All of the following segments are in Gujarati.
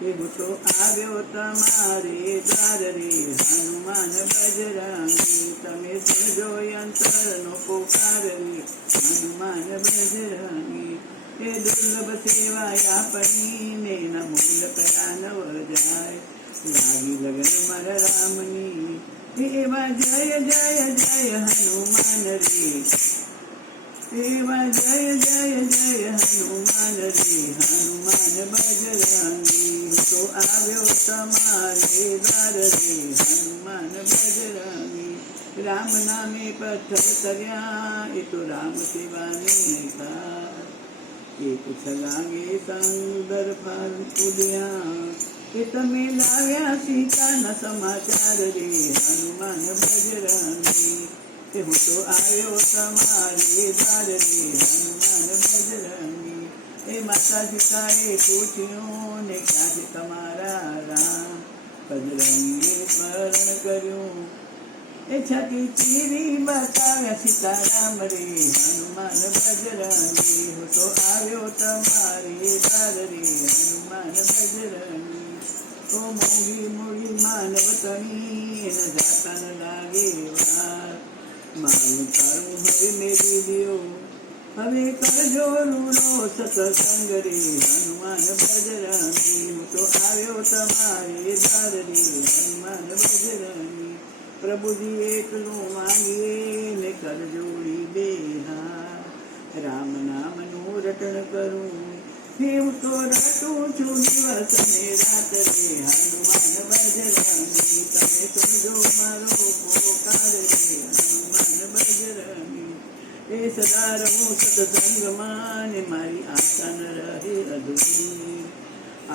હું તો આવ્યો તમારે દ્વાર રે હનુમાન બજરંગી, તમે સમજો અંતરનો પોકાર રે હનુમાન બજરંગી. એ દુર્લભ સેવાય આપણી ને ન મૂલ કરા નવ જાય, લાગી લગન મારા રામની એવા જય જય જય હનુમાન રે, એવા જય જય જય હનુમાન રે હનુમાન બજરંગી. હું તો આવ્યો તમારે દ્વાર રે હનુમાન બજરંગી. રામ નામે પથ્થર તર્યા એ તો રામ સેવાની કાર, એક છલાંગે સંદર ફળ ઉડ્યા એ તમે લાવ્યા સીતાના સમાચાર રે હનુમાન બજરંગી. હું તો આવ્યો તમારે દ્વાર રે હનુમાન બજરંગી. એ માતા સીતાએ પૂછ્યું ને ક્યાં છે તમારા રામ, બજરંગીએ સ્મરણ કર્યું એ છતી ચીરી બતાવ્યા સીતારામ રે હનુમાન બજરંગી. હું તો આવ્યો તમારે દ્વાર રે હનુમાન બજરંગી. તો મોંઘી મોડી માનવતણી ન જાતા ન લાગે વાર, મારું તારું હવે મેરી દ્યો, હવે કરજો રૂડો સત્સંગ રે હનુમાન બજરંગી. હું તો આવ્યો તમારે દ્વાર રે હનુમાન બજરંગી. પ્રભુજી એકલું માંગીએ ને કર જોડી બે હાથ, રામ નામનું રટણ કરું હું તો રટું છું દિવસ ને રાત રે હનુમાન બજરંગી. તમે સમજો મારો પોકાર રે હનુમાન બજરંગી. એ સદા રહું સત્સંગમાં ને મારી આશા ન રહે અધૂરી,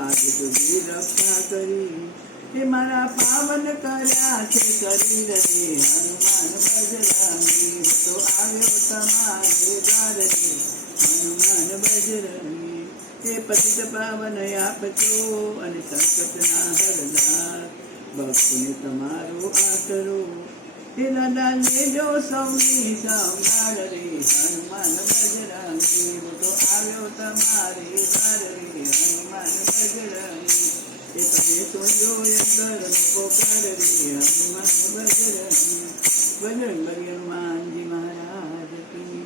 આજ સુધી રક્ષા કરી એ મારા પાવન કર્યા છે શરીર રે હનુમાન બજરંગી. હું તો આવ્યો તમારે દ્વાર રે હનુમાન બજરંગી. એ પતિત પાવન આપજો અને સંકટના હરનાર, ભક્તને તમારો આશરો એ દાદા લેજો સૌની સંભાળ રે હનુમાન બજરંગી. હું તો આવ્યો તમારે દ્વાર રે હનુમાન બજરંગી. એ તમે સુનજો અંતરનો પોકાર રે હનુમાન બજરંગી. બજરંગ બલી હનુમાનજી મહારાજ કી